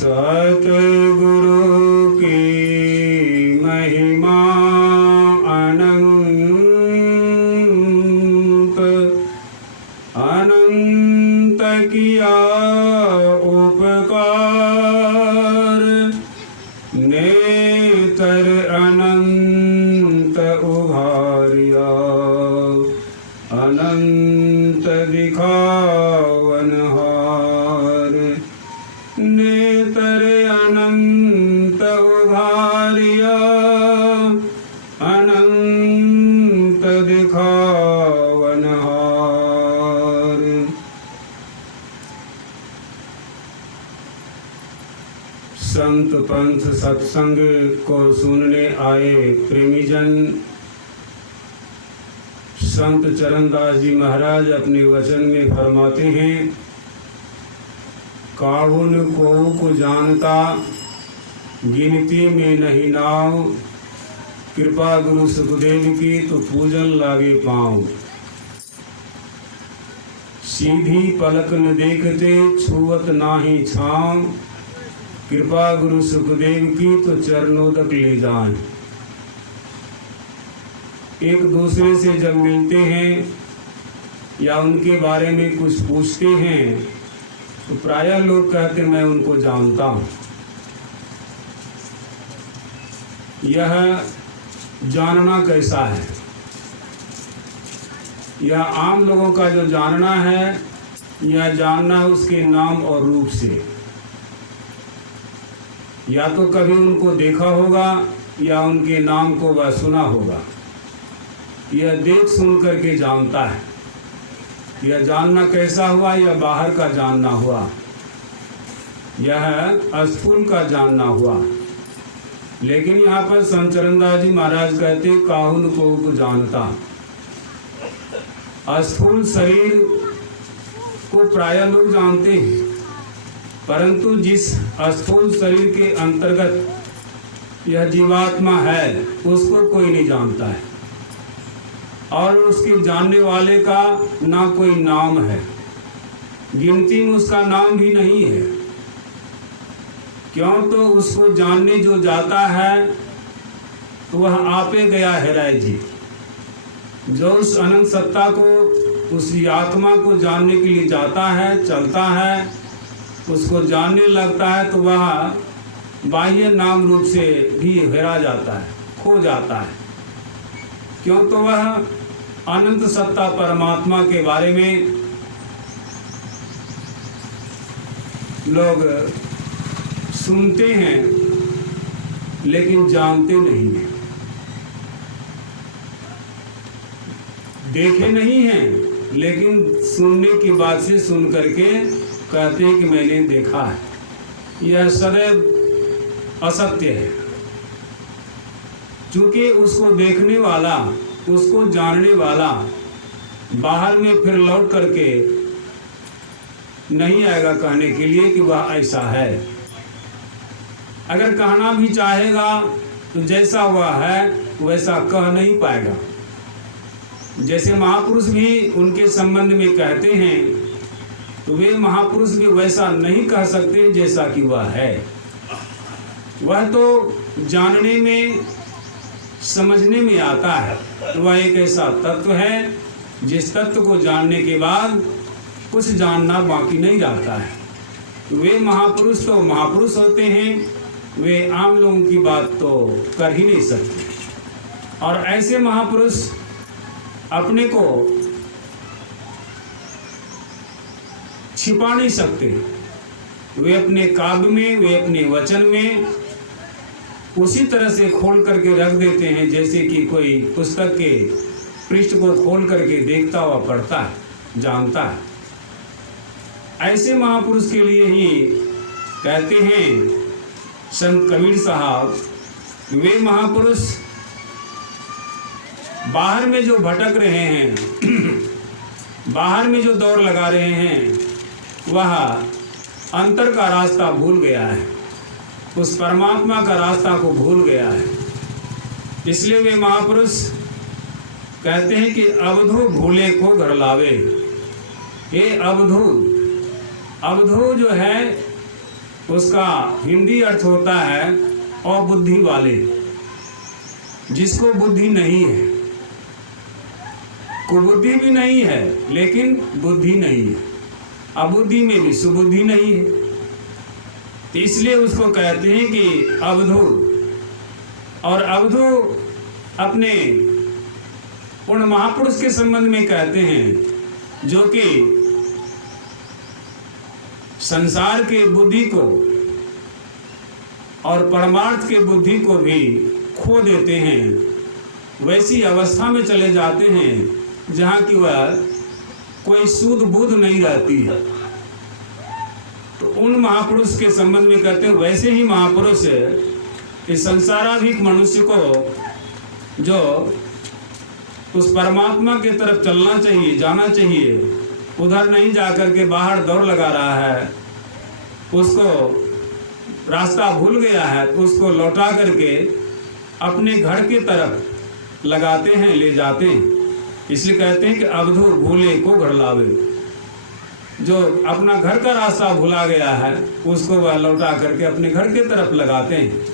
सतगुरु की महिमा अनंत अनंत किया उपकार नेत्र अनंत उभारिया अनंत दिखावनहार नेत्र अनंत उभारिया अनंत दिखावनहार। संत पंथ सत्संग को सुनने आए प्रेमीजन, संत चरणदास जी महाराज अपने वचन में फरमाते हैं, काहुन को जानता गिनती में नहीं नाव, कृपा गुरु सुखदेव की तो पूजन लागे पाँव। सीधी पलक न देखते छुअत नाही छाँव, कृपा गुरु सुखदेव की तो चरणों तक ले जाएं। एक दूसरे से जब मिलते हैं या उनके बारे में कुछ पूछते हैं तो प्रायः लोग कहते मैं उनको जानता हूँ। यह जानना कैसा है? यह आम लोगों का जो जानना है, यह जानना उसके नाम और रूप से। या तो कभी उनको देखा होगा या उनके नाम को वह सुना होगा। यह देख सुन करके जानता है। यह जानना कैसा हुआ? यह बाहर का जानना हुआ, यह स्थूल का जानना हुआ। लेकिन यहाँ पर संत चरणदास जी महाराज कहते काहुन को जानता। स्थूल शरीर को प्रायः लोग जानते हैं, परंतु जिस स्थूल शरीर के अंतर्गत यह जीवात्मा है उसको कोई नहीं जानता है, और उसके जानने वाले का ना कोई नाम है, गिनती में उसका नाम भी नहीं है। क्यों? तो उसको जानने जो जाता है तो वह आपे गया है राय जी। जो उस अनंत सत्ता को, उस आत्मा को जानने के लिए जाता है, चलता है, उसको जानने लगता है, तो वह बाह्य नाम रूप से भी हेरा जाता है, खो जाता है। क्यों? तो वह अनंत सत्ता परमात्मा के बारे में लोग सुनते हैं लेकिन जानते नहीं हैं, देखे नहीं हैं, लेकिन सुनने की बात से सुन करके कहते हैं कि मैंने देखा है। यह सदैव असत्य है, क्योंकि उसको देखने वाला, उसको जानने वाला बाहर में फिर लौट करके नहीं आएगा कहने के लिए कि वह ऐसा है। अगर कहना भी चाहेगा तो जैसा वह है वैसा कह नहीं पाएगा। जैसे महापुरुष भी उनके संबंध में कहते हैं तो वे महापुरुष भी वैसा नहीं कह सकते जैसा कि वह है। वह तो जानने में, समझने में आता है। वह एक ऐसा तत्व है जिस तत्व को जानने के बाद कुछ जानना बाकी नहीं रहता है। वे महापुरुष तो महापुरुष होते हैं, वे आम लोगों की बात तो कर ही नहीं सकते। और ऐसे महापुरुष अपने को छिपा नहीं सकते। वे अपने काव्य में, वे अपने वचन में उसी तरह से खोल करके रख देते हैं जैसे कि कोई पुस्तक के पृष्ठ को खोल करके देखता हुआ पढ़ता है, जानता है। ऐसे महापुरुष के लिए ही कहते हैं संत कबीर साहब, वे महापुरुष बाहर में जो भटक रहे हैं, बाहर में जो दौड़ लगा रहे हैं, वह अंतर का रास्ता भूल गया है, उस परमात्मा का रास्ता को भूल गया है। इसलिए वे महापुरुष कहते हैं कि अवधू भूले को घर लावे। ये अवधू जो है उसका हिंदी अर्थ होता है अबुद्धि वाले, जिसको बुद्धि नहीं है। कुबुद्धि भी नहीं है लेकिन बुद्धि नहीं है, अबुद्धि में भी सुबुद्धि नहीं है। तो इसलिए उसको कहते हैं कि अवधू। और अवधू अपने उन महापुरुष के संबंध में कहते हैं जो कि संसार के बुद्धि को और परमार्थ के बुद्धि को भी खो देते हैं। वैसी अवस्था में चले जाते हैं जहाँ की वह कोई सूध बूध नहीं रहती है। तो उन महापुरुष के संबंध में कहते हैं वैसे ही महापुरुष इस संसाराधिक मनुष्य को जो उस परमात्मा की तरफ चलना चाहिए, जाना चाहिए, उधर नहीं जाकर के बाहर दौड़ लगा रहा है, उसको रास्ता भूल गया है, तो उसको लौटा करके अपने घर की तरफ लगाते हैं, ले जाते हैं। इसलिए कहते हैं कि अवधू भूले को घर लावे। जो अपना घर का रास्ता भुला गया है उसको वह लौटा करके अपने घर की तरफ लगाते हैं।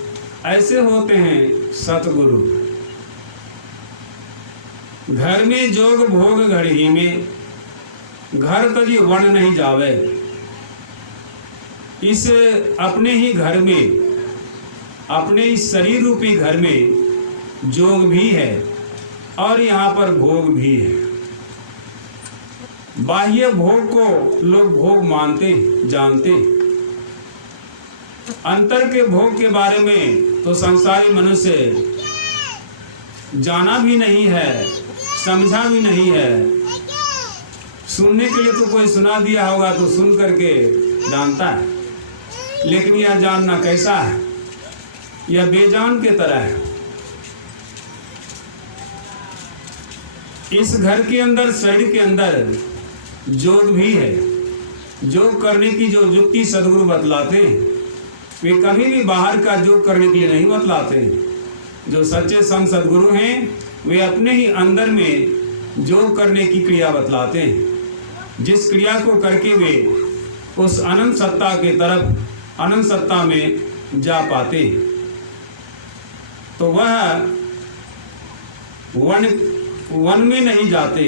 ऐसे होते हैं सतगुरु। घर में जोग भोग घड़ी में, घर तजी वन नहीं जावे। इस अपने ही घर में, अपने इस शरीर रूपी घर में जोग भी है और यहाँ पर भोग भी है। बाह्य भोग को लोग भोग मानते जानते। अंतर के भोग के बारे में तो संसारी मनुष्य जाना भी नहीं है, समझा भी नहीं है। सुनने के लिए तो कोई सुना दिया होगा तो सुन करके जानता है, लेकिन यह जानना कैसा है? यह बेजान के तरह है। इस घर के अंदर, शरीर के अंदर जोग भी है। योग करने की जो युक्ति सदगुरु बतलाते हैं वे कभी भी बाहर का योग करने के लिए नहीं बतलाते हैं। जो सच्चे संत सदगुरु हैं वे अपने ही अंदर में योग करने की क्रिया बतलाते हैं, जिस क्रिया को करके वे उस अनंत सत्ता के तरफ, अनंत सत्ता में जा पाते हैं। तो वह वन में नहीं जाते,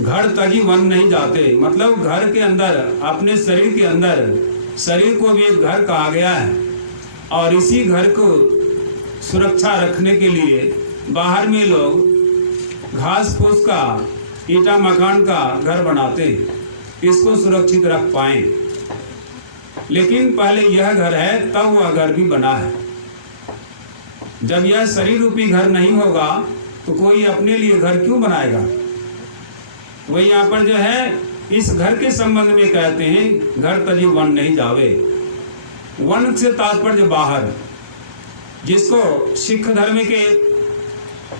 घर तजी वन नहीं जाते। मतलब घर के अंदर, अपने शरीर के अंदर, शरीर को भी एक घर कहा गया है और इसी घर को सुरक्षा रखने के लिए बाहर में लोग घास फूस का, ईटा मकान का घर बनाते हैं, इसको सुरक्षित रख पाएं। लेकिन पहले यह घर है तब वह घर भी बना है। जब यह शरीर रूपी घर नहीं होगा तो कोई अपने लिए घर क्यों बनाएगा? वही यहाँ पर जो है इस घर के संबंध में कहते हैं घर तजी वन नहीं जावे। वन से तात्पर्य बाहर, जिसको सिख धर्म के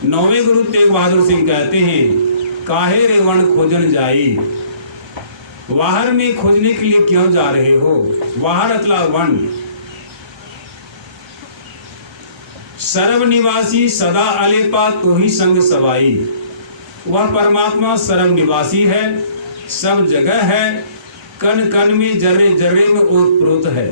9वें गुरु तेग बहादुर सिंह कहते हैं काहे रे वन खोजन जाई। बाहर में खोजने के लिए क्यों जा रहे हो? बाहर अतला वन। सर्व निवासी सदा अलेपा तो ही संग सवाई। वह परमात्मा सर्व निवासी है, सब जगह है, कण कण में, जर्रे जर्रे में ओतप्रोत है।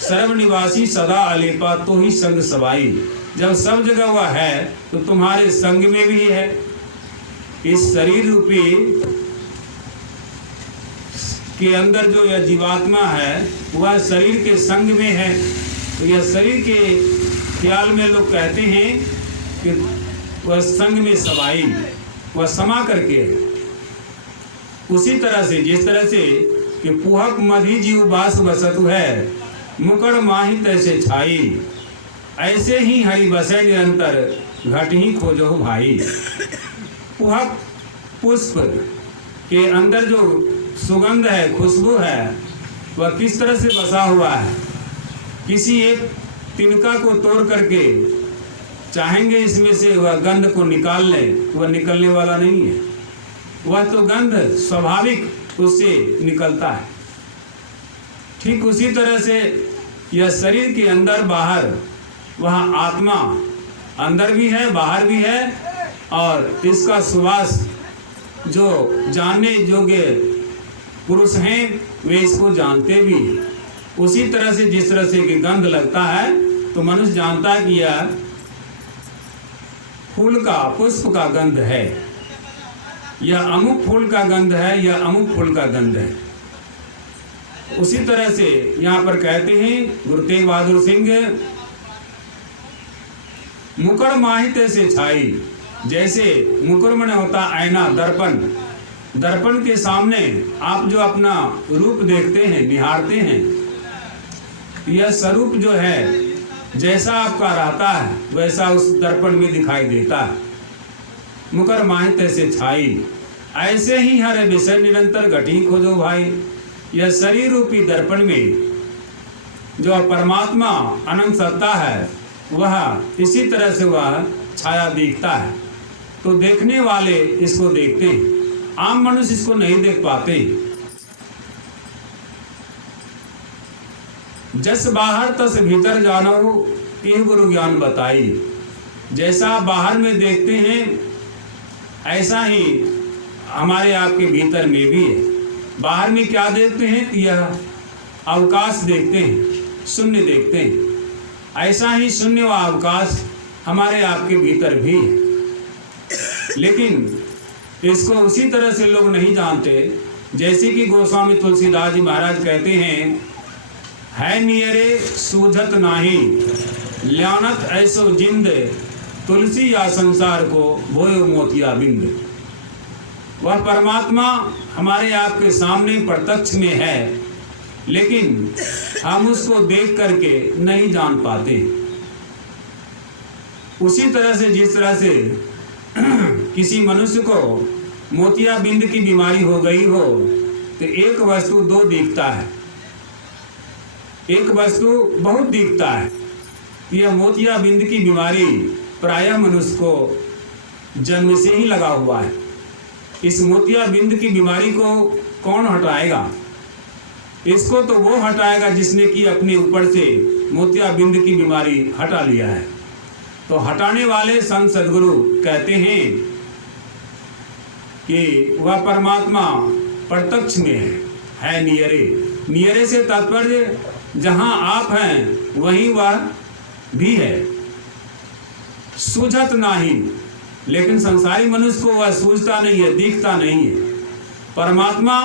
सर्व निवासी सदा अलेपा तो ही संग सवाई। जब सब जगह वह है तो तुम्हारे संग में भी है। इस शरीर रूपी के अंदर जो यह जीवात्मा है वह शरीर के संग में है। तो यह शरीर के ख्याल में लोग कहते हैं कि वह संग में समाई, वह समा करके है। उसी तरह से, जिस तरह से कि पुहक मधी जीव बास बसतु है, मुकड़ माही तैसे छाई, ऐसे ही हरि बसे निरंतर, घट ही खोजो भाई। पुहक पुष्प के अंदर जो सुगंध है, खुशबू है, वह किस तरह से बसा हुआ है? किसी एक तिनका को तोड़ करके चाहेंगे इसमें से वह गंध को निकाल लें, वह निकलने वाला नहीं है। वह तो गंध स्वाभाविक उससे निकलता है। ठीक उसी तरह से यह शरीर के अंदर बाहर, वह आत्मा अंदर भी है, बाहर भी है, और इसका सुवास जो जानने योग्य पुरुष हैं वे इसको जानते भी हैं। उसी तरह से जिस तरह से कि गंध लगता है तो मनुष्य जानता है कि यह फूल का, पुष्प का गंध है, यह अमुक फूल का गंध है, यह अमुक फूल का गंध है। उसी तरह से यहाँ पर कहते हैं गुरु तेग बहादुर सिंह, मुकुर माहित से छाई। जैसे मुकुर में होता आईना, दर्पण, दर्पण के सामने आप जो अपना रूप देखते हैं, निहारते हैं, यह स्वरूप जो है जैसा आपका रहता है वैसा उस दर्पण में दिखाई देता है। मुकुर माहित से छाई, ऐसे ही हर विषय निरंतर घटी खोजो भाई। यह शरीर रूपी दर्पण में जो परमात्मा अनंत सत्ता है वह इसी तरह से वह छाया दिखता है। तो देखने वाले इसको देखते हैं, आम मनुष्य इसको नहीं देख पाते। जस बाहर तस भीतर जानो, यह गुरु ज्ञान बताई। जैसा बाहर में देखते हैं ऐसा ही हमारे आपके भीतर में भी है। बाहर में क्या देखते हैं? यह अवकाश देखते हैं, शून्य देखते हैं। ऐसा ही शून्य व अवकाश हमारे आपके भीतर भी है, लेकिन इसको उसी तरह से लोग नहीं जानते। जैसे कि गोस्वामी तुलसीदास जी महाराज कहते हैं, है नियरे सूझत नाही, ल्यानत ऐसो जिंद, तुलसी या संसार को भोयो मोतिया बिंद। वह परमात्मा हमारे आपके सामने प्रत्यक्ष में है, लेकिन हम उसको देख करके नहीं जान पाते। उसी तरह से जिस तरह से किसी मनुष्य को मोतिया बिंद की बीमारी हो गई हो तो एक वस्तु दो दिखता है, एक वस्तु बहुत दिखता है। यह मोतिया बिंद की बीमारी प्रायः मनुष्य को जन्म से ही लगा हुआ है। इस मोतिया बिंद की बीमारी को कौन हटाएगा? इसको तो वो हटाएगा जिसने कि अपने ऊपर से मोतिया बिंद की बीमारी हटा लिया है। तो हटाने वाले संत सद्गुरु कहते हैं कि वह परमात्मा प्रत्यक्ष में है नियरे। नियरे से तात्पर्य जहां आप हैं वहीं वह भी है। सूझत नहीं, लेकिन संसारी मनुष्य को वह सूझता नहीं है, दिखता नहीं है। परमात्मा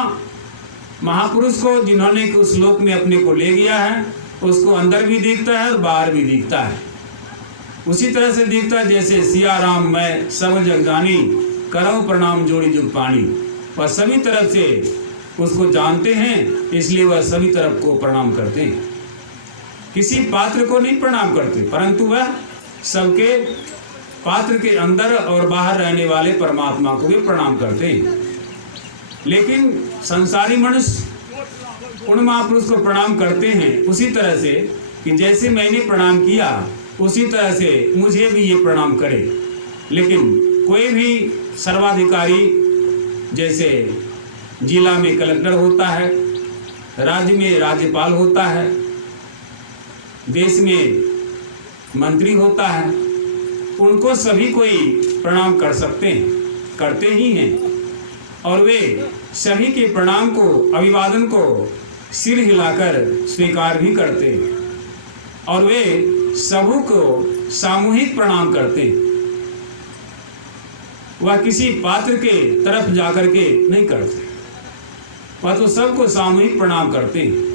महापुरुष को जिन्होंने उस लोक में अपने को ले गया है, उसको अंदर भी दिखता है और बाहर भी दिखता है। उसी तरह से दिखता है जैसे सिया राम मैं सब जग जानी, करऊं प्रणाम जोड़ी जुग पानी। वह सभी तरफ से उसको जानते हैं, इसलिए वह सभी तरफ को प्रणाम करते हैं। किसी पात्र को नहीं प्रणाम करते, परंतु वह सबके पात्र के अंदर और बाहर रहने वाले परमात्मा को भी प्रणाम करते हैं। लेकिन संसारी मनुष्य उन महापुरुष को प्रणाम करते हैं उसी तरह से कि जैसे मैंने प्रणाम किया उसी तरह से मुझे भी ये प्रणाम करे। लेकिन कोई भी सर्वाधिकारी, जैसे जिला में कलेक्टर होता है, राज्य में राज्यपाल होता है, देश में मंत्री होता है, उनको सभी कोई प्रणाम कर सकते हैं, करते ही हैं। और वे सभी के प्रणाम को, अभिवादन को सिर हिलाकर स्वीकार भी करते हैं और वे सबों को सामूहिक प्रणाम करते हैं। वह किसी पात्र के तरफ जाकर के नहीं करते, वह तो सबको सामूहिक प्रणाम करते हैं।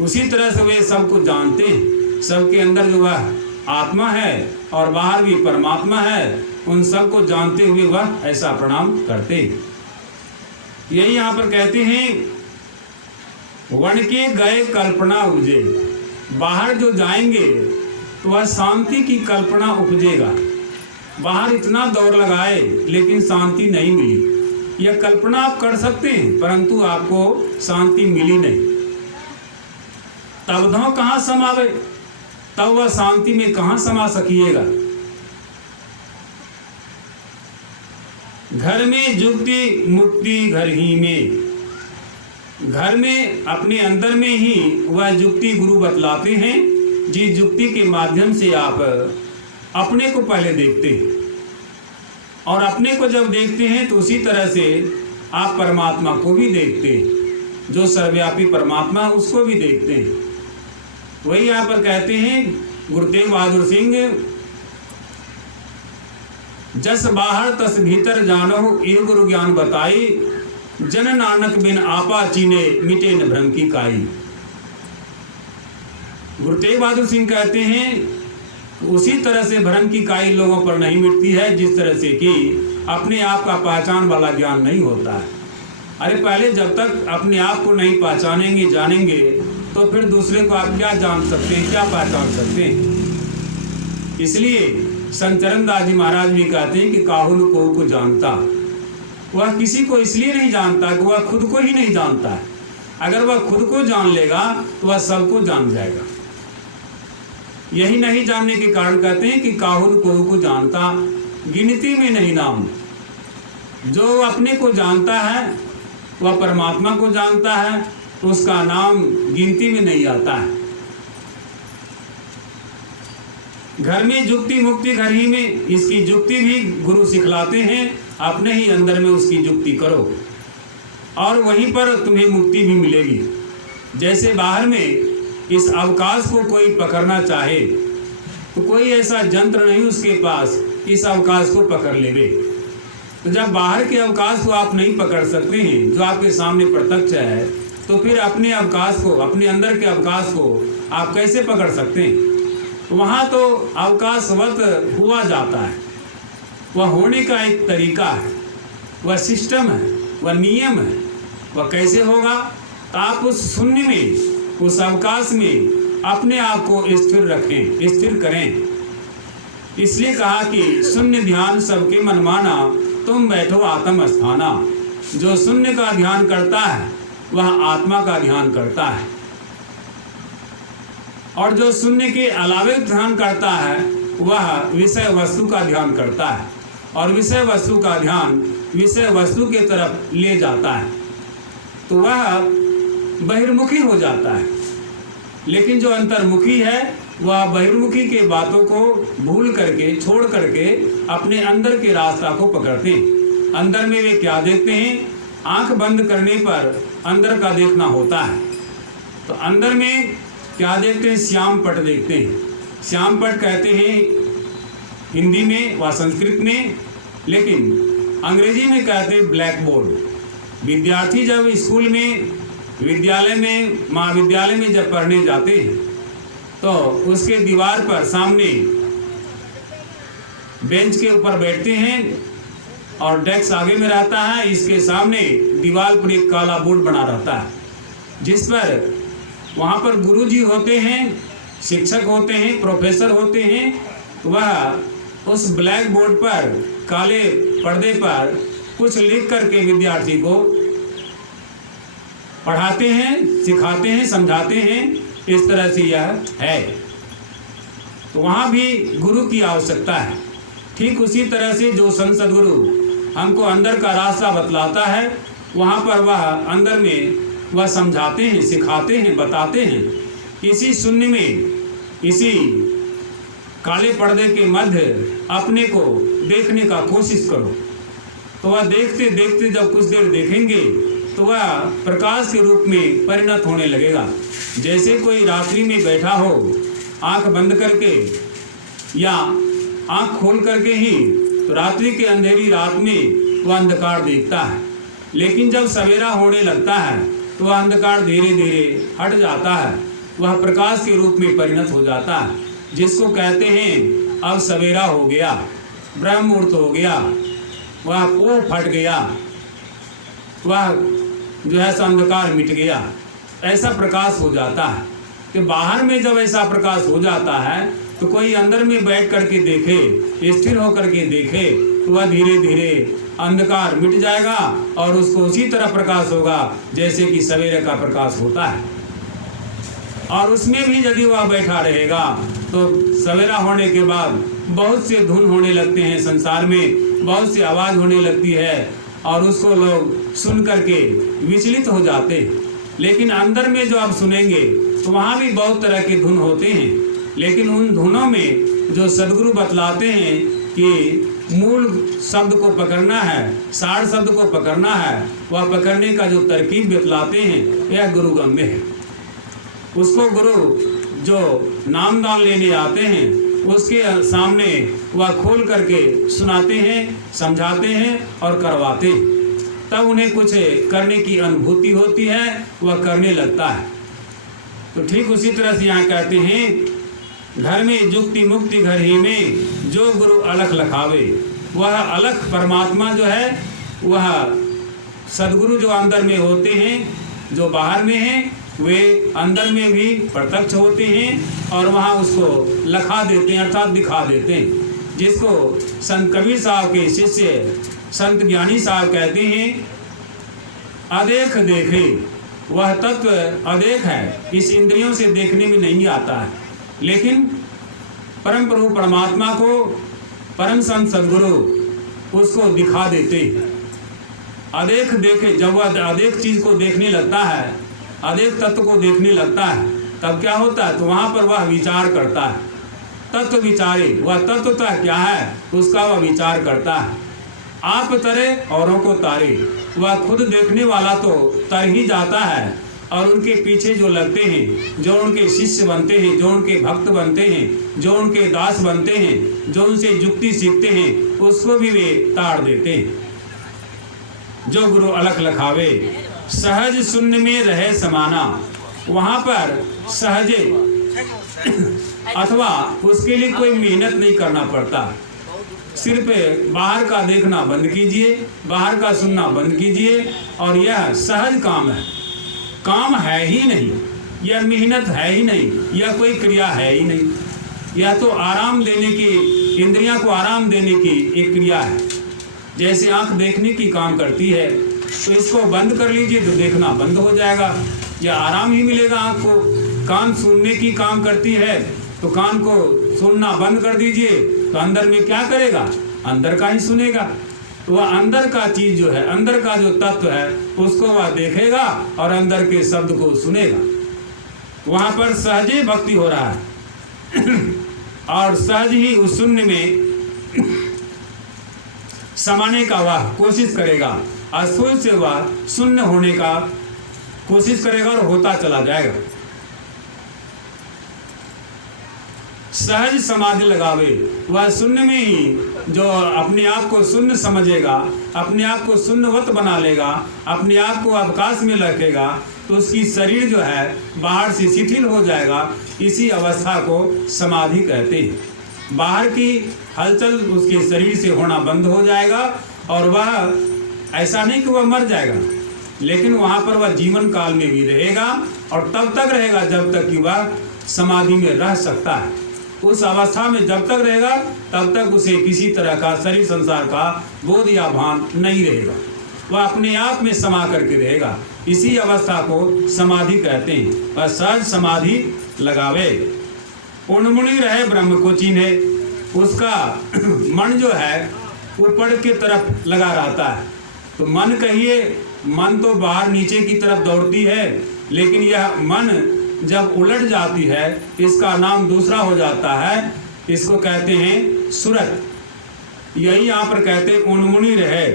उसी तरह से वे सबको जानते हैं, सबके अंदर जो वह आत्मा है और बाहर भी परमात्मा है, उन सबको जानते हुए वह ऐसा प्रणाम करते हैं। यही यहाँ पर कहते हैं, वन के गए कल्पना उपजे। बाहर जो जाएंगे तो वह शांति की कल्पना उपजेगा। बाहर इतना दौड़ लगाए लेकिन शांति नहीं मिली। यह कल्पना आप कर सकते हैं, परंतु आपको शांति मिली नहीं। तब धो कहाँ समावे, तब वह शांति में कहाँ समा सकिएगा। घर में जुक्ति मुक्ति घर ही में। घर में अपने अंदर में ही वह जुक्ति गुरु बतलाते हैं, जिस जुक्ति के माध्यम से आप अपने को पहले देखते हैं और अपने को जब देखते हैं तो उसी तरह से आप परमात्मा को भी देखते हैं। जो सर्वव्यापी परमात्मा है उसको भी देखते हैं। वही यहाँ पर कहते हैं गुरु तेग बहादुर सिंह, जस बाहर तस भीतर जानो ये गुरु ज्ञान बताई, जन नानक बिन आपा चीने मिटे न भ्रम की काई। गुरु तेग बहादुर सिंह कहते हैं उसी तरह से भ्रम की काई लोगों पर नहीं मिटती है जिस तरह से कि अपने आप का पहचान वाला ज्ञान नहीं होता है। अरे पहले जब तक अपने आप को नहीं पहचानेंगे जानेंगे तो फिर दूसरे को आप क्या जान सकते हैं, क्या पहचान सकते हैं। इसलिए संत चरणदास जी महाराज भी कहते हैं कि काहुल को जानता, वह किसी को इसलिए नहीं जानता कि वह खुद को ही नहीं जानता है। अगर वह खुद को जान लेगा तो वह सबको जान जाएगा। यही नहीं जानने के कारण कहते हैं कि काहुल को जानता, गिनती में नहीं नाम। जो अपने को जानता है वह परमात्मा को जानता है तो उसका नाम गिनती में नहीं आता है। घर में जुक्ति मुक्ति घर ही में, इसकी जुक्ति भी गुरु सिखलाते हैं। अपने ही अंदर में उसकी जुक्ति करो और वहीं पर तुम्हें मुक्ति भी मिलेगी। जैसे बाहर में इस अवकाश को कोई पकड़ना चाहे तो कोई ऐसा यंत्र नहीं उसके पास इस अवकाश को पकड़ लेवे। तो जब बाहर के अवकाश को आप नहीं पकड़ सकते हैं जो आपके सामने प्रत्यक्ष है, तो फिर अपने अवकाश को, अपने अंदर के अवकाश को आप कैसे पकड़ सकते हैं। वहाँ तो अवकाशवत हुआ जाता है, वह होने का एक तरीका है, वह सिस्टम है, वह नियम है। वह कैसे होगा? तो आप उस शून्य में, उस अवकाश में अपने आप को स्थिर रखें, स्थिर करें। इसलिए कहा कि शून्य ध्यान सबके मन माना, तुम बैठो आत्म स्थाना। जो शून्य का ध्यान करता है वह आत्मा का ध्यान करता है, और जो शून्य के अलावे ध्यान करता है वह विषय वस्तु का ध्यान करता है, और विषय वस्तु का ध्यान विषय वस्तु के तरफ ले जाता है तो वह बहिर्मुखी हो जाता है। लेकिन जो अंतर्मुखी है वह बहिर्मुखी के बातों को भूल करके, छोड़ करके अपने अंदर के रास्ता को पकड़ते हैं। अंदर में वे क्या देखते हैं? आंख बंद करने पर अंदर का देखना होता है। तो अंदर में क्या देखते हैं? श्याम पट देखते हैं। श्याम पट कहते हैं हिंदी में व संस्कृत में, लेकिन अंग्रेजी में कहते हैं ब्लैक बोर्ड। विद्यार्थी जब स्कूल में, विद्यालय में, महाविद्यालय में जब पढ़ने जाते हैं तो उसके दीवार पर सामने बेंच के ऊपर बैठते हैं और डेस्क आगे में रहता है। इसके सामने दीवार पर एक काला बोर्ड बना रहता है जिस पर वहाँ पर गुरुजी होते हैं, शिक्षक होते हैं, प्रोफेसर होते हैं। वह उस ब्लैक बोर्ड पर, काले पर्दे पर कुछ लिख करके विद्यार्थी को पढ़ाते हैं, सिखाते हैं, समझाते हैं। इस तरह से यह है। तो वहाँ भी गुरु की आवश्यकता है। ठीक उसी तरह से जो संत सद्गुरु हमको अंदर का रास्ता बतलाता है, वहाँ पर वह अंदर में वह समझाते हैं, सिखाते हैं, बताते हैं। इसी शून्य में, इसी काले पर्दे के मध्य अपने को देखने का कोशिश करो। तो वह देखते देखते जब कुछ देर देखेंगे तो वह प्रकाश के रूप में परिणत होने लगेगा। जैसे कोई रात्रि में बैठा हो आंख बंद करके या आंख खोल करके ही, तो रात्रि के अंधेरी रात में वह अंधकार देखता है। लेकिन जब सवेरा होने लगता है तो वह अंधकार धीरे धीरे हट जाता है, वह प्रकाश के रूप में परिणत हो जाता है, जिसको कहते हैं अब सवेरा हो गया, ब्रह्म मुहूर्त हो गया, वह पोह फट गया, वह जो है अंधकार मिट गया। ऐसा प्रकाश हो जाता है कि बाहर में जब ऐसा प्रकाश हो जाता है तो कोई अंदर में बैठ करके देखे, स्थिर होकर के देखे, तो वह धीरे धीरे अंधकार मिट जाएगा और उसको उसी तरह प्रकाश होगा जैसे कि सवेरे का प्रकाश होता है। और उसमें भी यदि वह बैठा रहेगा तो सवेरा होने के बाद बहुत से धुन होने लगते हैं संसार में, बहुत सी आवाज़ होने लगती है और उसको लोग सुन करके विचलित हो जाते हैं। लेकिन अंदर में जो आप सुनेंगे तो वहाँ भी बहुत तरह के धुन होते हैं, लेकिन उन धुनों में जो सदगुरु बतलाते हैं कि मूल शब्द को पकड़ना है, सार शब्द को पकड़ना है, वह पकड़ने का जो तरकीब बतलाते हैं यह गुरु गम्य है। उसको गुरु जो नामदान लेने आते हैं उसके सामने वह खोल करके सुनाते हैं, समझाते हैं और करवाते हैं, तब उन्हें कुछ करने की अनुभूति होती है, वह करने लगता है। तो ठीक उसी तरह से यहाँ कहते हैं घर में जुक्ति मुक्ति घर ही में जो गुरु अलख लखावे, वह अलख परमात्मा जो है वह सदगुरु जो अंदर में होते हैं, जो बाहर में हैं वे अंदर में भी प्रत्यक्ष होते हैं और वहाँ उसको लखा देते हैं अर्थात दिखा देते हैं। जिसको संत कबीर साहब के शिष्य संत ज्ञानी साहब कहते हैं अदेख देखे, वह तत्व अदेख है, इस इंद्रियों से देखने में नहीं आता है, लेकिन परम प्रभु परमात्मा को परम संत सदगुरु उसको दिखा देते हैं। अदेख देखे, जब वह अदेख चीज को देखने लगता है, अदेख तत्व को देखने लगता है, तब क्या होता है, तो वहां पर वह विचार करता है। तत्व विचारे, वह तत्वता क्या है उसका वह विचार करता है। आप तरे औरों को तारे, वह खुद देखने वाला तो तर ही जाता है और उनके पीछे जो लगते हैं, जो उनके शिष्य बनते हैं, जो उनके भक्त बनते हैं, जो उनके दास बनते हैं, जो उनसे युक्ति सीखते हैं, उसको भी वे ताड़ देते हैं। जो गुरु अलख लखावे सहज शून्य में रहे समाना, वहां पर सहजे अथवा उसके लिए कोई मेहनत नहीं करना पड़ता, सिर्फ बाहर का देखना बंद कीजिए, बाहर का सुनना बंद कीजिए और यह सहज काम है। काम है ही नहीं, यह मेहनत है ही नहीं, यह कोई क्रिया है ही नहीं, यह तो आराम देने की, इंद्रियां को आराम देने की एक क्रिया है। जैसे आंख देखने की काम करती है तो इसको बंद कर लीजिए तो देखना बंद हो जाएगा, या आराम ही मिलेगा आंख को। कान सुनने की काम करती है तो कान को सुनना बंद कर दीजिए तो अंदर में क्या करेगा, अंदर का ही सुनेगा। तो वह अंदर का चीज जो है, अंदर का जो तत्व है उसको वह देखेगा और अंदर के शब्द को सुनेगा। वहां पर सहजे भक्ति हो रहा है और सहज ही उस शून्य में समाने का वह कोशिश करेगा, अशून्य से वह शून्य होने का कोशिश करेगा और होता चला जाएगा। सहज समाधि लगावे, वह शून्य में ही जो अपने आप को शून्य समझेगा, अपने आप को शून्यवत बना लेगा, अपने आप को अवकाश में रखेगा, तो उसकी शरीर जो है बाहर से शिथिल हो जाएगा। इसी अवस्था को समाधि कहते हैं। बाहर की हलचल उसके शरीर से होना बंद हो जाएगा और वह ऐसा नहीं कि वह मर जाएगा, लेकिन वहाँ पर वह जीवन काल में भी रहेगा और तब तक रहेगा जब तक कि वह समाधि में रह सकता है। उस अवस्था में जब तक रहेगा तब तक उसे किसी तरह का शरीर संसार का बोध या भान नहीं रहेगा, वह अपने आप में समा करके रहेगा। इसी अवस्था को समाधि कहते हैं। वह सहज समाधि लगावे, उन्मुनि रहे ब्रह्म को चिन्हे, उसका मन जो है ऊपर की तरफ लगा रहता है। तो मन कहिए, मन तो बाहर नीचे की तरफ दौड़ती है, लेकिन यह मन जब उलट जाती है इसका नाम दूसरा हो जाता है, इसको कहते हैं सुरत। यही यहाँ पर कहते हैं उन्मुनि रहे।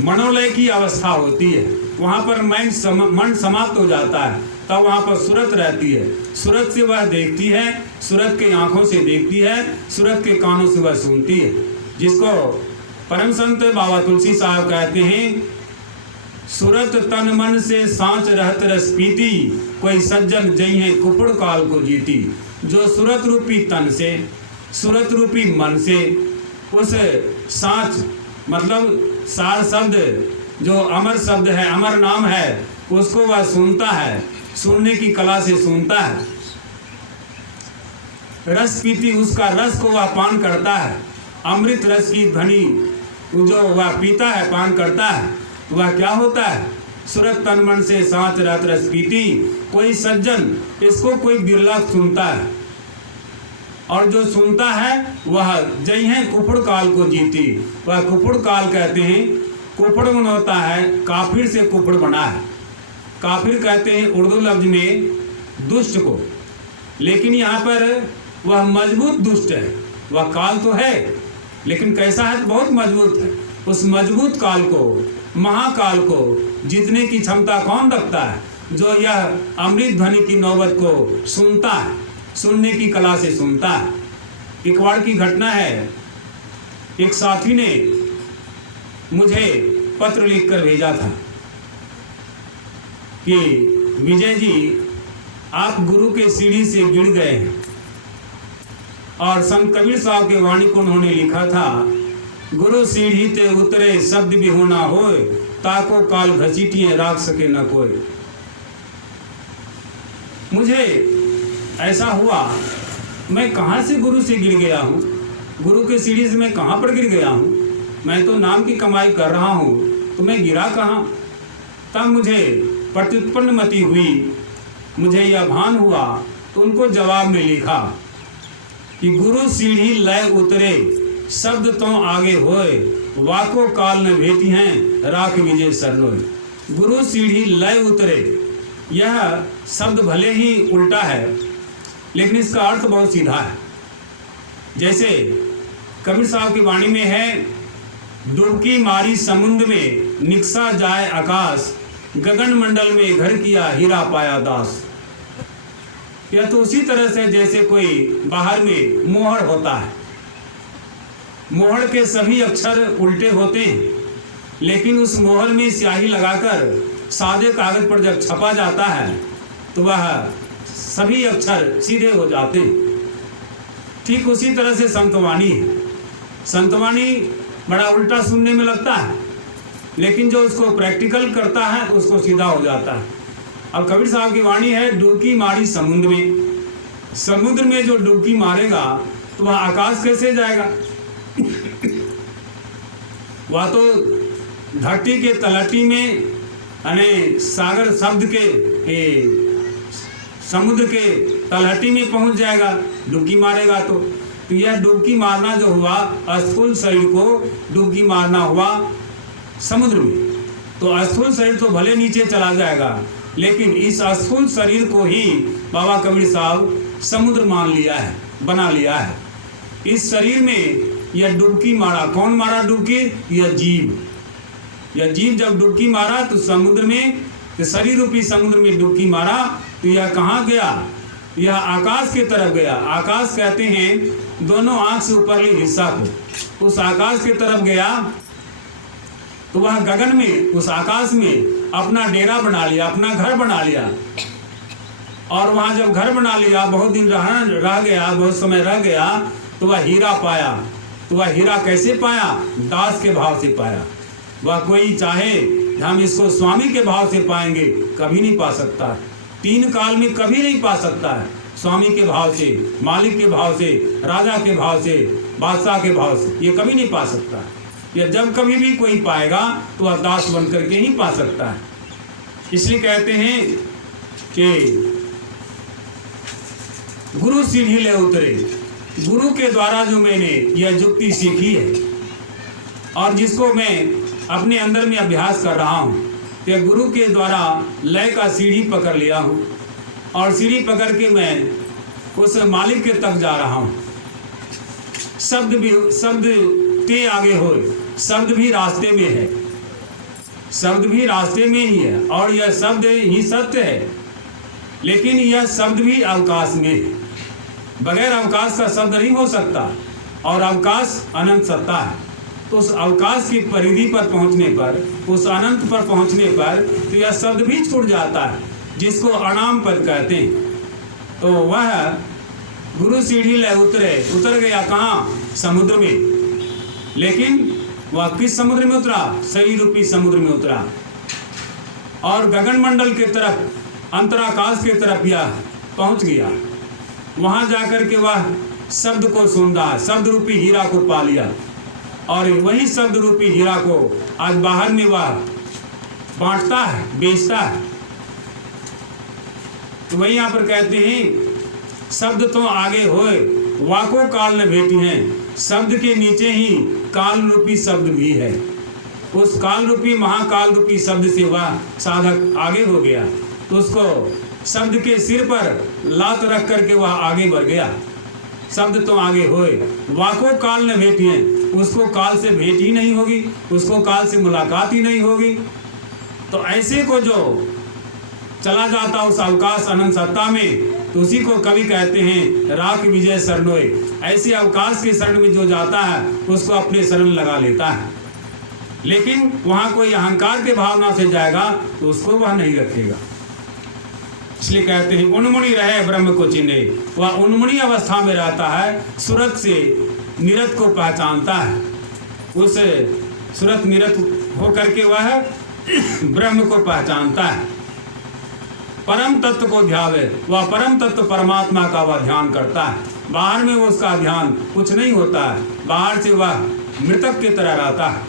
मनोलय की अवस्था होती है, वहां पर मन समाप्त हो जाता है, तब वहां पर सुरत रहती है। सुरत से वह देखती है, सुरत के आंखों से देखती है, सुरत के कानों से वह सुनती है। जिसको परम संत बाबा तुलसी साहब कहते हैं सुरत तन मन से सांच रहत रस पीती, कोई सज्जन जई है कुपड़ काल को जीती। जो सुरत रूपी तन से, सुरत रूपी मन से उस सांच मतलब सार शब्द जो अमर शब्द है, अमर नाम है, उसको वह सुनता है, सुनने की कला से सुनता है। रस पीती, उसका रस को वह पान करता है, अमृत रस की ध्वनि जो वह पीता है, पान करता है, वह क्या होता है, सुरत तन मन से सांच रहत रस पीती। कोई सज्जन, इसको कोई बिरला सुनता है, और जो सुनता है वह जय है कुफड़ काल को जीती। वह कुफड़ काल कहते हैं, कुफड़ मन होता है काफिर से कुफड़ बना है। काफिर कहते हैं उर्दू लफ्ज में दुष्ट को, लेकिन यहाँ पर वह मजबूत दुष्ट है। वह काल तो है, लेकिन कैसा है? तो बहुत मजबूत है। उस मजबूत काल को, महाकाल को जीतने की क्षमता कौन रखता है? जो यह अमृत ध्वनि की नौबत को सुनता है, सुनने की कला से सुनता है। एक बार की घटना है, एक साथी ने मुझे पत्र लिखकर भेजा था कि विजय जी, आप गुरु के सीढ़ी से गिर गए हैं। और संत कबीर साहब के वाणी को उन्होंने लिखा था, गुरु सीढ़ी ते उतरे शब्द भी होना होए, ताको काल घसीटिए राख सके न कोई। मुझे ऐसा हुआ, मैं कहाँ से गुरु से गिर गया हूँ? गुरु के सीढ़ी से मैं कहाँ पर गिर गया हूँ? मैं तो नाम की कमाई कर रहा हूँ, तो मैं गिरा कहाँ? तब मुझे प्रत्युत्पन्न मति हुई, मुझे यह भान हुआ। तो उनको जवाब में लिखा कि गुरु सीढ़ी लय उतरे शब्द तो आगे होए, वाको काल न भेटी हैं राख विजय सरनोय। गुरु सीढ़ी लय उतरे, यह शब्द भले ही उल्टा है, लेकिन इसका अर्थ बहुत सीधा है। जैसे कबीर साहब की वाणी में है, डुबकी मारी समुद्र में निकसा जाए आकाश, गगन मंडल में घर किया हीरा पाया दास। यह तो उसी तरह से जैसे कोई बाहर में मोहर होता है। मोहर के सभी अक्षर उल्टे होते हैं, लेकिन उस मोहर में स्याही लगाकर सादे कागज पर जब छपा जाता है तो वह सभी अक्षर सीधे हो जाते हैं। ठीक उसी तरह से संतवाणी है। संतवाणी बड़ा उल्टा सुनने में लगता है, लेकिन जो उसको प्रैक्टिकल करता है तो उसको सीधा हो जाता है। अब कबीर साहब की वाणी है, डुबकी मारी समुद्र में। समुद्र में जो डुबकी मारेगा तो वह आकाश कैसे जाएगा? वह तो धरती के तलहटी में, यानी सागर शब्द के समुद्र के तलहटी में पहुंच जाएगा, डुबकी मारेगा तो यह डुबकी मारना जो हुआ, स्थूल शरीर को डुबकी मारना हुआ समुद्र में। तो स्थूल शरीर तो भले नीचे चला जाएगा, लेकिन इस स्थूल शरीर को ही बाबा कबीर साहब समुद्र मान लिया है, बना लिया है। इस शरीर में यह डुबकी मारा। कौन मारा डुबकी? यह जीव। यह जीव जब डुबकी मारा तो समुद्र में, तो शरीर रूपी समुद्र में डुबकी मारा, तो यह कहाँ गया? यह आकाश की तरफ गया। आकाश कहते हैं दोनों आंख से ऊपरले हिस्सा को। उस आकाश की तरफ गया तो वह गगन में, उस आकाश में अपना डेरा बना लिया, अपना घर बना लिया। और वहां जब घर बना लिया, बहुत दिन रह गया, बहुत समय रह गया, तो वह हीरा पाया। तो वह हीरा कैसे पाया? दास के भाव से पाया। वह कोई चाहे हम इसको स्वामी के भाव से पाएंगे, कभी नहीं पा सकता। तीन काल में कभी नहीं पा सकता है। स्वामी के भाव से, मालिक के भाव से, राजा के भाव से, बादशाह के भाव से, ये कभी नहीं पा सकता। या जब कभी भी कोई पाएगा तो वह दास बन करके ही पा सकता है। इसलिए कहते हैं कि गुरु सीढ़ी ले उतरे। गुरु के द्वारा जो मैंने यह युक्ति सीखी है और जिसको मैं अपने अंदर में अभ्यास कर रहा हूँ, कि गुरु के द्वारा लय का सीढ़ी पकड़ लिया हूँ और सीढ़ी पकड़ के मैं उस मालिक के तक जा रहा हूँ। शब्द ते आगे हो, शब्द भी रास्ते में है, शब्द भी रास्ते में ही है और यह शब्द ही सत्य है। लेकिन यह शब्द भी अवकाश में है। बगैर अवकाश का शब्द नहीं हो सकता और अवकाश अनंत सत्ता है। तो उस अवकाश की परिधि पर पहुंचने पर, उस अनंत पर पहुंचने पर तो यह शब्द भी छूट जाता है, जिसको अनाम पद कहते हैं। तो वह गुरु सीढ़ी ले उतर गया कहाँ? समुद्र में। लेकिन वह किस समुद्र में उतरा? शरीर रूपी समुद्र में उतरा और गगन मंडल के तरफ, अंतराकाश के तरफ यह पहुंच गया। वहां जाकर के वह शब्द को सुन रहा, शब्द रूपी हीरा को पा लिया और वही शब्द रूपी हीरा को आज बाहर में वह बांटता है, बेचता है। तो वही यहाँ पर कहते हैं, शब्द तो आगे होए, वाको काल न भेटी हैं। शब्द के नीचे ही काल रूपी शब्द भी है। उस काल रूपी, महाकाल रूपी शब्द से वह साधक आगे हो गया। तो उसको शब्द के सिर पर लात रख करके वह आगे बढ़ गया। शब्द तो आगे होए, वाकों काल न भेटिए, उसको काल से भेंट ही नहीं होगी, उसको काल से मुलाकात ही नहीं होगी। तो ऐसे को जो चला जाता उस अवकाश अनंत सत्ता में, तो उसी को कवि कहते हैं राख विजय शरणोय। ऐसे अवकाश के शरण में जो जाता है उसको अपने शरण लगा लेता है, लेकिन वहां कोई अहंकार के भावना से जाएगा तो उसको वह नहीं रखेगा। इसलिए कहते हैं उन्मुनि रहे ब्रह्म को चिन्हे। वह उन्मुनि अवस्था में रहता है, सुरत से निरत को पहचानता है। उस सुरत निरत होकर के वह ब्रह्म को पहचानता है, परम तत्व को ध्यावे। वह परम तत्व परमात्मा का वह ध्यान करता है। बाहर में उसका ध्यान कुछ नहीं होता है, बाहर से वह मृतक की तरह रहता है।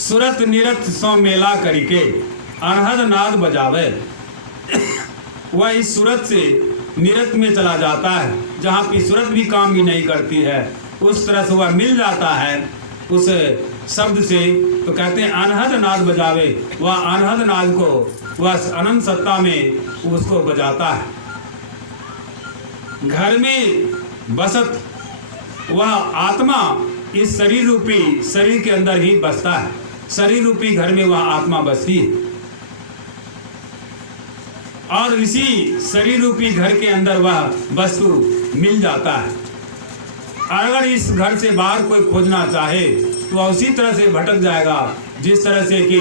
सुरत निरत सो मेला करिके अनहद नाद बजावे। वह इस सूरत से निरत में चला जाता है, जहाँ की सूरत भी काम भी नहीं करती है, उस तरह से वह मिल जाता है उस शब्द से। तो कहते हैं अनहद नाद बजावे। वह अनहद नाद को वह अनंत सत्ता में उसको बजाता है। घर में बसत वह आत्मा इस शरीर रूपी शरीर के अंदर ही बसता है। शरीर रूपी घर में वह आत्मा बसती है और इसी शरीर रूपी घर के अंदर वह वस्तु मिल जाता है। अगर इस घर से बाहर कोई खोजना चाहे तो वह उसी तरह से भटक जाएगा जिस तरह से कि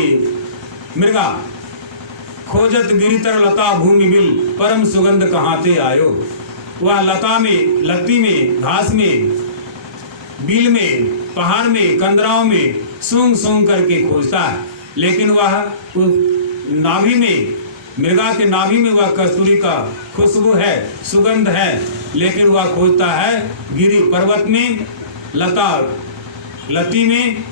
मृगा खोजत गिरितर लता भूमि बिल परम सुगंध कहाते आयो। वह लता में, लत्ती में, घास में, बिल में, पहाड़ में, कंदराओं में सूंघ सूंघ करके खोजता है, लेकिन वह नाभि में, मृगा के नाभि में वह कस्तूरी का खुशबू है, सुगंध है, लेकिन वह खोजता है गिरी पर्वत में, लता लती में,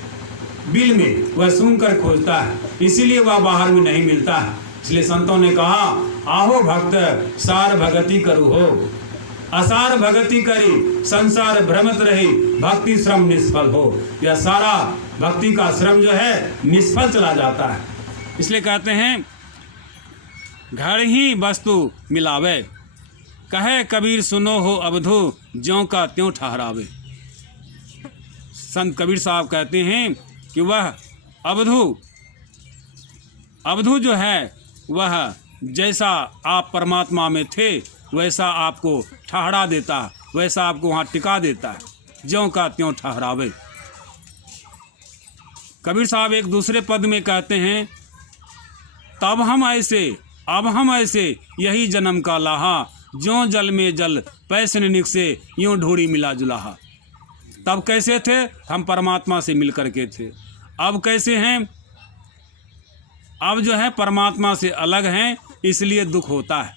बिल में, वह सूंघ कर खोजता है। इसीलिए वह बाहर में नहीं मिलता है। इसलिए संतों ने कहा आहो भक्त सार भगति करू हो, असार भगति करी संसार भ्रमत रही भक्ति श्रम निष्फल हो। यह सारा भक्ति का श्रम जो है निष्फल चला जाता है। इसलिए कहते हैं घर ही वस्तु मिलावे, कहे कबीर सुनो हो अवधू ज्यों का त्यों ठहरावे। संत कबीर साहब कहते हैं कि वह अवधू जो है वह जैसा आप परमात्मा में थे वैसा आपको ठहरा देता, वैसा आपको वहाँ टिका देता है, ज्यों का त्यों ठहरावे। कबीर साहब एक दूसरे पद में कहते हैं तब हम ऐसे, अब हम ऐसे यही जन्म का लाहा, ज्यों जल में जल पैसन निकसे यूं ढूढ़ी मिला जुलाहा। तब कैसे थे? हम परमात्मा से मिल करके थे। अब कैसे हैं? अब जो है परमात्मा से अलग हैं, इसलिए दुख होता है।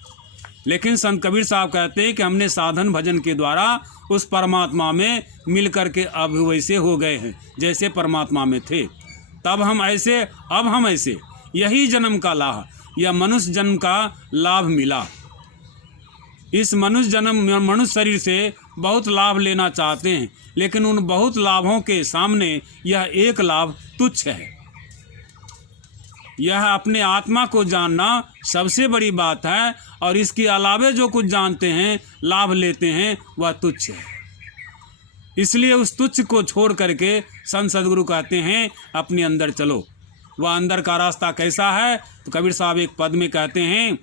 लेकिन संत कबीर साहब कहते हैं कि हमने साधन भजन के द्वारा उस परमात्मा में मिल करके अब वैसे हो गए हैं जैसे परमात्मा में थे। तब हम ऐसे, अब हम ऐसे, यही जन्म का लाभ, या मनुष्य जन्म का लाभ मिला। इस मनुष्य जन्म, मनुष्य शरीर से बहुत लाभ लेना चाहते हैं, लेकिन उन बहुत लाभों के सामने यह एक लाभ तुच्छ है। यह अपने आत्मा को जानना सबसे बड़ी बात है, और इसके अलावे जो कुछ जानते हैं, लाभ लेते हैं, वह तुच्छ है। इसलिए उस तुच्छ को छोड़ करके संत सद्गुरु कहते हैं अपने अंदर चलो। वह अंदर का रास्ता कैसा है? तो कबीर साहब एक पद में कहते हैं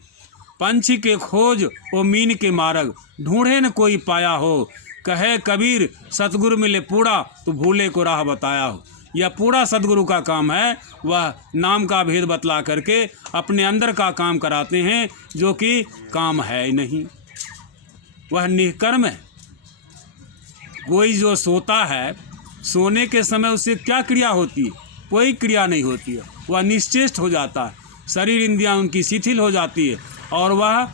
पंछी के खोज ओ मीन के मार्ग, ढूंढे न कोई पाया हो, कहे कबीर सतगुरु मिले पूरा, तो भूले को राह बताया हो। यह पूरा सदगुरु का काम है। वह नाम का भेद बतला करके अपने अंदर का काम कराते हैं, जो कि काम है ही नहीं, वह निष्कर्म है। कोई जो सोता है, सोने के समय उससे क्या क्रिया होती है? कोई क्रिया नहीं होती है, वह निश्चेष्ट हो जाता है, शरीर इंद्रियां उनकी शिथिल हो जाती है, और वह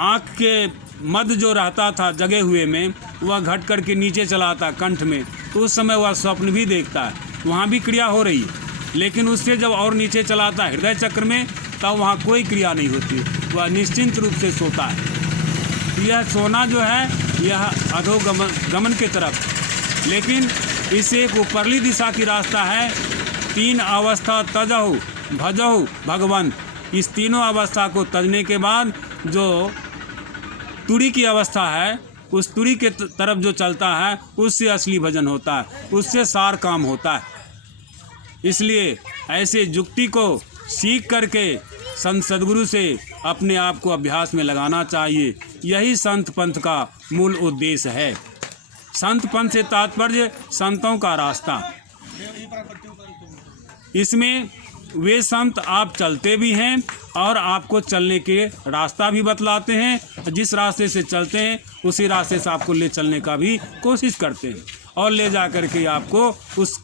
आँख के मध्य जो रहता था जगे हुए में, वह घट कर के नीचे चला आता कंठ में, तो उस समय वह स्वप्न भी देखता है, वहाँ भी क्रिया हो रही है। लेकिन उससे जब और नीचे चलाता है हृदय चक्र में, तब वहाँ कोई क्रिया नहीं होती, वह निश्चिंत रूप से सोता है। यह सोना जो है यह अधोगमन के तरफ, लेकिन इसे एक ऊपरली दिशा की रास्ता है। तीन अवस्था तजहु भजहु भगवान, इस तीनों अवस्था को तजने के बाद जो तुरी की अवस्था है, उस तुरी के तरफ जो चलता है उससे असली भजन होता है, उससे सार काम होता है। इसलिए ऐसे युक्ति को सीख करके संत सद्गुरु से अपने आप को अभ्यास में लगाना चाहिए। यही संत पंथ का मूल उद्देश्य है। संत पंथ से तात्पर्य संतों का रास्ता। इसमें वे संत आप चलते भी हैं और आपको चलने के रास्ता भी बतलाते हैं। जिस रास्ते से चलते हैं उसी रास्ते से आपको ले चलने का भी कोशिश करते हैं और ले जा कर के आपको उस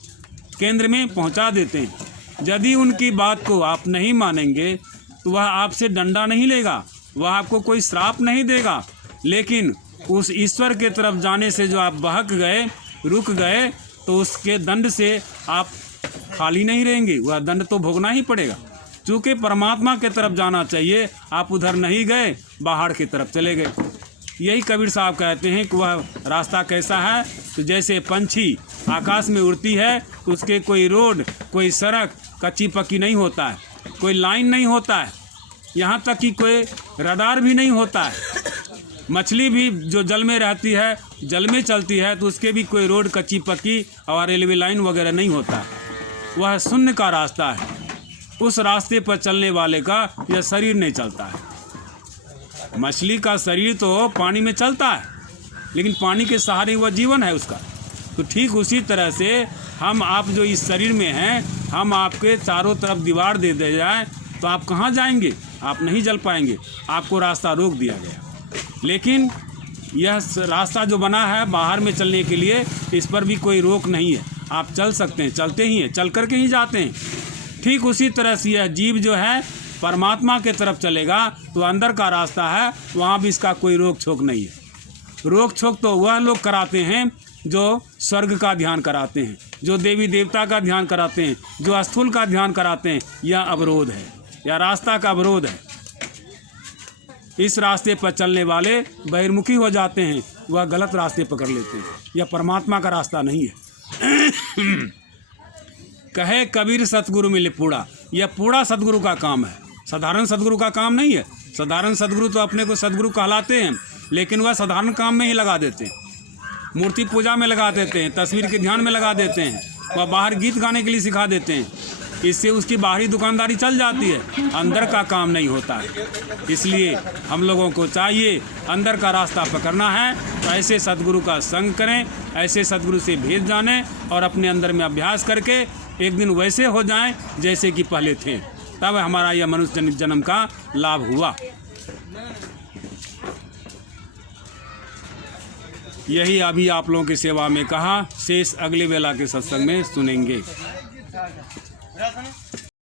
केंद्र में पहुंचा देते हैं। यदि उनकी बात को आप नहीं मानेंगे तो वह आपसे डंडा नहीं लेगा, वह आपको कोई श्राप नहीं देगा, लेकिन उस ईश्वर के तरफ जाने से जो आप बहक गए, रुक गए, तो उसके दंड से आप खाली नहीं रहेंगे, वह दंड तो भोगना ही पड़ेगा। चूँकि परमात्मा के तरफ जाना चाहिए, आप उधर नहीं गए, बाहर की तरफ चले गए। यही कबीर साहब कहते हैं कि वह रास्ता कैसा है, तो जैसे पंछी आकाश में उड़ती है, उसके कोई रोड, कोई सड़क कच्ची पक्की नहीं होता है, कोई लाइन नहीं होता है, यहाँ तक कि कोई रडार भी नहीं होता है। मछली भी जो जल में रहती है, जल में चलती है, तो उसके भी कोई रोड कच्ची पक्की और रेलवे लाइन वगैरह नहीं होता है। वह शून्य का रास्ता है। उस रास्ते पर चलने वाले का यह शरीर नहीं चलता है। मछली का शरीर तो पानी में चलता है, लेकिन पानी के सहारे वह जीवन है उसका। तो ठीक उसी तरह से हम आप जो इस शरीर में हैं, हम आपके चारों तरफ दीवार दे दिया जाए तो आप कहाँ जाएंगे? आप नहीं चल पाएंगे, आपको रास्ता रोक दिया गया। लेकिन यह रास्ता जो बना है बाहर में चलने के लिए, इस पर भी कोई रोक नहीं है, आप चल सकते हैं, चलते ही हैं, चल करके ही जाते हैं। ठीक उसी तरह से यह जीव जो है परमात्मा के तरफ चलेगा तो अंदर का रास्ता है, वहाँ भी इसका कोई रोक छोक नहीं है। रोक छोक तो वह लोग कराते हैं जो स्वर्ग का ध्यान कराते हैं, जो देवी देवता का ध्यान कराते हैं, जो स्थूल का ध्यान कराते हैं। यह अवरोध है, यह रास्ता का अवरोध है। इस रास्ते पर चलने वाले बहिर्मुखी हो जाते हैं, वह गलत रास्ते पकड़ लेते हैं। यह परमात्मा का रास्ता नहीं है। कहे कबीर सतगुरु मिले पूड़ा, यह पूड़ा सतगुरु का काम है, साधारण सतगुरु का काम नहीं है। साधारण सतगुरु तो अपने को सतगुरु कहलाते हैं, लेकिन वह साधारण काम में ही लगा देते हैं। मूर्ति पूजा में लगा देते हैं, तस्वीर के ध्यान में लगा देते हैं, वह बाहर गीत गाने के लिए सिखा देते हैं। इससे उसकी बाहरी दुकानदारी चल जाती है, अंदर का काम नहीं होता है। इसलिए हम लोगों को चाहिए अंदर का रास्ता पकड़ना है तो ऐसे सतगुरु का संग करें, ऐसे सतगुरु से भेद जानें और अपने अंदर में अभ्यास करके एक दिन वैसे हो जाएं जैसे कि पहले थे। तब हमारा यह मनुष्य जन्म का लाभ हुआ। यही अभी आप लोगों की सेवा में कहा, शेष अगले वेला के सत्संग में सुनेंगे।